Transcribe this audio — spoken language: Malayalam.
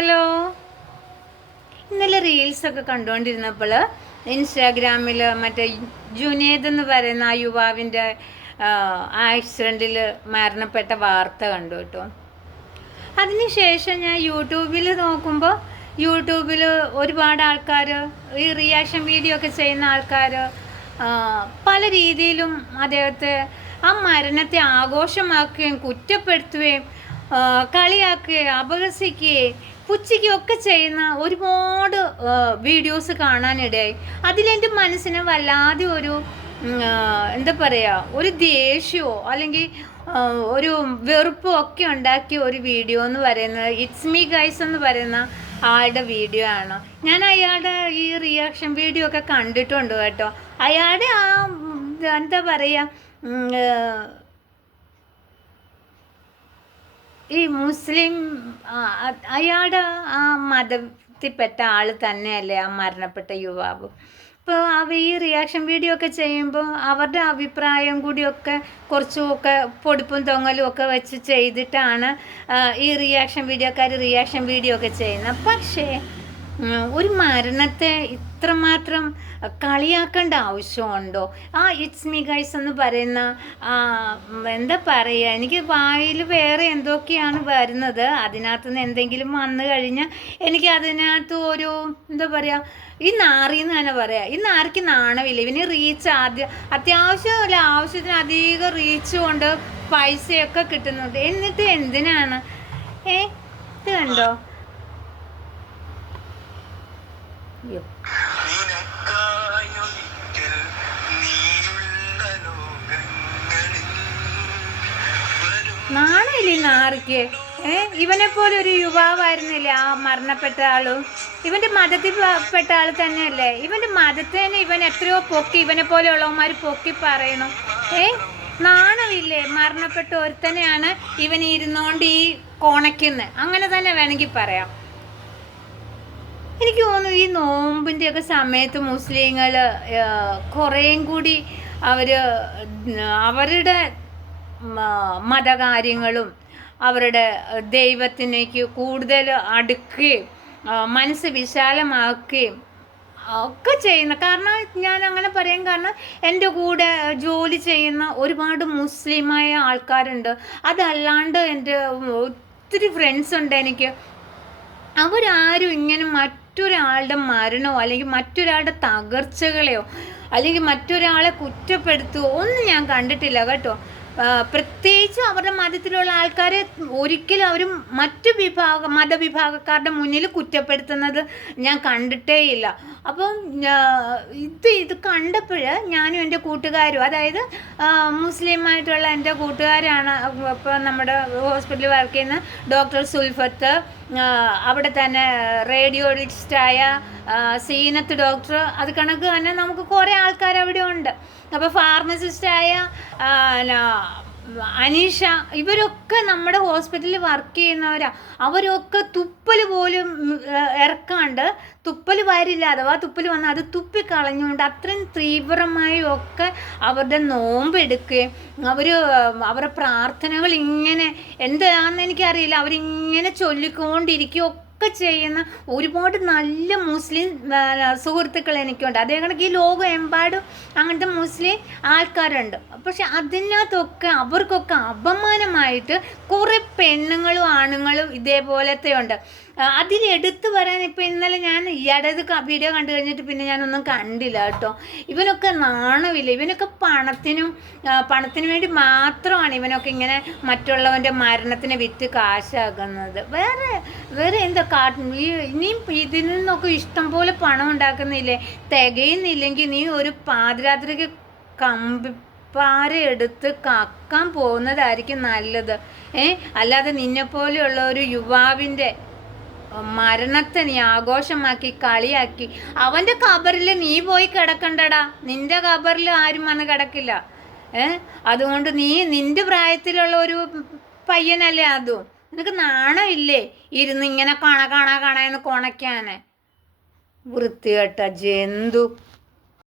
ഹലോ. ഇന്നലെ റീൽസൊക്കെ കണ്ടുകൊണ്ടിരുന്നപ്പോൾ ഇൻസ്റ്റാഗ്രാമിൽ മറ്റേ ജുനേദ് എന്ന് പറയുന്ന ആ യുവാവിൻ്റെ ആക്സിഡൻറ്റിൽ മരണപ്പെട്ട വാർത്ത കണ്ടു കേട്ടോ. അതിനുശേഷം ഞാൻ യൂട്യൂബിൽ നോക്കുമ്പോൾ യൂട്യൂബിൽ ഒരുപാട് ആൾക്കാർ ഈ റിയാക്ഷൻ വീഡിയോ ഒക്കെ ചെയ്യുന്ന ആൾക്കാർ പല രീതിയിലും അദ്ദേഹത്തെ ആ മരണത്തെ ആഘോഷമാക്കുകയും കുറ്റപ്പെടുത്തുകയും കളിയാക്കുകയും അപഹസിക്കുകയും പുച്ഛിക്കുകയൊക്കെ ചെയ്യുന്ന ഒരുപാട് വീഡിയോസ് കാണാനിടയായി. അതിലെൻ്റെ മനസ്സിനെ വല്ലാതെ ഒരു എന്താ പറയുക, ഒരു ദേഷ്യമോ അല്ലെങ്കിൽ ഒരു വെറുപ്പോ ഒക്കെ ഉണ്ടാക്കിയ ഒരു വീഡിയോ എന്ന് പറയുന്നത് ഇറ്റ്സ് മീ ഗൈസ് എന്ന് പറയുന്ന ആളുടെ വീഡിയോ ആണ്. ഞാൻ അയാളുടെ ഈ റിയാക്ഷൻ വീഡിയോ ഒക്കെ കണ്ടിട്ടുണ്ട് കേട്ടോ. അയാളുടെ ആ എന്താ പറയുക, ഈ മുസ്ലിം അയാളുടെ ആ മതത്തിൽപ്പെട്ട ആൾ തന്നെയല്ലേ ആ മരണപ്പെട്ട യുവാവ്. ഇപ്പോൾ ഈ റിയാക്ഷൻ വീഡിയോ ഒക്കെ ചെയ്യുമ്പോൾ അവരുടെ അഭിപ്രായം കൂടിയൊക്കെ കുറച്ചുമൊക്കെ പൊടിപ്പും തൊങ്ങലും ഒക്കെ വെച്ച് ചെയ്തിട്ടാണ് ഈ റിയാക്ഷൻ വീഡിയോ ഒക്കെ ചെയ്യുന്നത്. പക്ഷേ ഒരു മരണത്തെ ഇത്രമാത്രം കളിയാക്കേണ്ട ആവശ്യമുണ്ടോ? ആ ഇറ്റ്സ് മീ ഗൈസ് എന്ന് പറയുന്ന എന്താ പറയുക, എനിക്ക് വായിൽ വേറെ എന്തൊക്കെയാണ് വരുന്നത്. അതിനകത്തുനിന്ന് എന്തെങ്കിലും വന്നു കഴിഞ്ഞാൽ എനിക്ക് അതിനകത്ത് ഒരു എന്താ പറയുക, ഈ നാറിന്ന് തന്നെ പറയാം. ഈ നാറിക്ക് നാണമില്ല. ഇവന് റീച്ച് അത്യാവശ്യമല്ല, ആവശ്യത്തിന് അധികം റീച്ച് കൊണ്ട് പൈസയൊക്കെ കിട്ടുന്നുണ്ട്. എന്നിട്ട് എന്തിനാണ് ഇത് കണ്ടോ? നാണയില്ലേ നാറിക്ക്? ഇവനെ പോലെ ഒരു യുവാവായിരുന്നില്ലേ ആ മരണപ്പെട്ട ആളും? ഇവന്റെ മതത്തിൽപ്പെട്ട ആൾ തന്നെയല്ലേ? ഇവന്റെ മതത്തിനെ ഇവൻ എത്രയോ പൊക്കി, ഇവനെ പോലെയുള്ളവന്മാർ പൊക്കി പറയണം. നാണമില്ലേ? മരണപ്പെട്ട ഒരുത്തനെയാണ് ഇവൻ ഇരുന്നോണ്ട് ഈ കോണയ്ക്കുന്നത്. അങ്ങനെ തന്നെ വേണമെങ്കിൽ പറയാം. എനിക്ക് തോന്നുന്നു ഈ നോമ്പിൻ്റെയൊക്കെ സമയത്ത് മുസ്ലിങ്ങൾ കുറേയും കൂടി അവരുടെ മതകാര്യങ്ങളും അവരുടെ ദൈവത്തിനേക്ക് കൂടുതൽ അടുക്കുകയും മനസ്സ് വിശാലമാക്കുകയും ഒക്കെ ചെയ്യുന്ന. കാരണം ഞാൻ അങ്ങനെ പറയാൻ കാരണം എൻ്റെ കൂടെ ജോലി ചെയ്യുന്ന ഒരുപാട് മുസ്ലിമായ ആൾക്കാരുണ്ട്. അതല്ലാണ്ട് എൻ്റെ ഒത്തിരി ഫ്രണ്ട്സ് ഉണ്ട് എനിക്ക്. അവരാരും ഇങ്ങനെ മറ്റൊരാളുടെ മരണമോ അല്ലെങ്കിൽ മറ്റൊരാളുടെ തകർച്ചകളെയോ അല്ലെങ്കിൽ മറ്റൊരാളെ കുറ്റപ്പെടുത്തുകയോ ഒന്നും ഞാൻ കണ്ടിട്ടില്ല കേട്ടോ. പ്രത്യേകിച്ച് അവരുടെ മതത്തിലുള്ള ആൾക്കാരെ ഒരിക്കലും അവർ മറ്റു മതവിഭാഗക്കാരുടെ മുന്നിൽ കുറ്റപ്പെടുത്തുന്നത് ഞാൻ കണ്ടിട്ടേയില്ല. അപ്പം ഇത് കണ്ടപ്പോൾ ഞാനും എൻ്റെ കൂട്ടുകാരും, അതായത് മുസ്ലിമായിട്ടുള്ള എൻ്റെ കൂട്ടുകാരാണ്. ഇപ്പോൾ നമ്മുടെ ഹോസ്പിറ്റലിൽ വർക്ക് ചെയ്യുന്ന ഡോക്ടർ സുൽഫത്ത്, അവിടെ തന്നെ റേഡിയോളജിസ്റ്റായ സീനത്ത് ഡോക്ടർ, അത് കണക്ക് തന്നെ നമുക്ക് കുറേ ആൾക്കാർ അവിടെ ഉണ്ട്. അപ്പോൾ ഫാർമസിസ്റ്റായ അനീഷ, ഇവരൊക്കെ നമ്മുടെ ഹോസ്പിറ്റലിൽ വർക്ക് ചെയ്യുന്നവരാ. അവരൊക്കെ തുപ്പൽ പോലും ഇറക്കാണ്ട്, തുപ്പൽ വരില്ല, അഥവാ തുപ്പൽ വന്നാൽ അത് തുപ്പിക്കളഞ്ഞുകൊണ്ട് അത്രയും തീവ്രമായി ഒക്കെ അവരുടെ നോമ്പെടുക്കുകയും അവരുടെ പ്രാർത്ഥനകൾ ഇങ്ങനെ എന്താണെന്ന് എനിക്കറിയില്ല, അവരിങ്ങനെ ചൊല്ലിക്കൊണ്ടിരിക്കുകയോ ഒക്കെ ചെയ്യുന്ന ഒരുപാട് നല്ല മുസ്ലിം സുഹൃത്തുക്കൾ എനിക്കുണ്ട്. അതേ കണക്ക് ഈ ലോകമെമ്പാടും അങ്ങനത്തെ മുസ്ലിം ആൾക്കാരുണ്ട്. പക്ഷെ അതിനകത്തൊക്കെ അവർക്കൊക്കെ അപമാനമായിട്ട് കുറേ പെണ്ണുങ്ങളും ആണുങ്ങളും ഇതേപോലത്തെ ഉണ്ട്. അതിലെടുത്ത് പറയാൻ ഇപ്പം ഇന്നലെ ഞാൻ ഇയാടേത് വീഡിയോ കണ്ടു കഴിഞ്ഞിട്ട് പിന്നെ ഞാനൊന്നും കണ്ടില്ല കേട്ടോ. ഇവനൊക്കെ നാണമില്ല. ഇവനൊക്കെ പണത്തിന് വേണ്ടി മാത്രമാണ് ഇവനൊക്കെ ഇങ്ങനെ മറ്റുള്ളവൻ്റെ മരണത്തിന് വിറ്റ് കാശാക്കുന്നത്. വേറെ എന്താ ഇനിയും ഇതിൽ നിന്നൊക്കെ ഇഷ്ടം പോലെ പണം ഉണ്ടാക്കുന്നില്ലേ? തികയുന്നില്ലെങ്കിൽ നീ ഒരു പാതിരാത്രിക്ക് കമ്പിപ്പാര എടുത്ത് കക്കാൻ പോകുന്നതായിരിക്കും നല്ലത്. അല്ലാതെ നിന്നെപ്പോലെയുള്ള ഒരു യുവാവിൻ്റെ മരണത്തെ നീ ആഘോഷമാക്കി കളിയാക്കി അവൻ്റെ ഖബറിൽ നീ പോയി കിടക്കണ്ടടാ. നിന്റെ ഖബറിൽ ആരും വന്ന് കിടക്കില്ല. അതുകൊണ്ട് നിന്റെ പ്രായത്തിലുള്ള ഒരു പയ്യനല്ലേ അതും. നിനക്ക് നാണമില്ലേ ഇരുന്ന് ഇങ്ങനെ കാണാ എന്ന് കൊണയ്ക്കാന്? വൃത്തികെട്ട ജന്തു.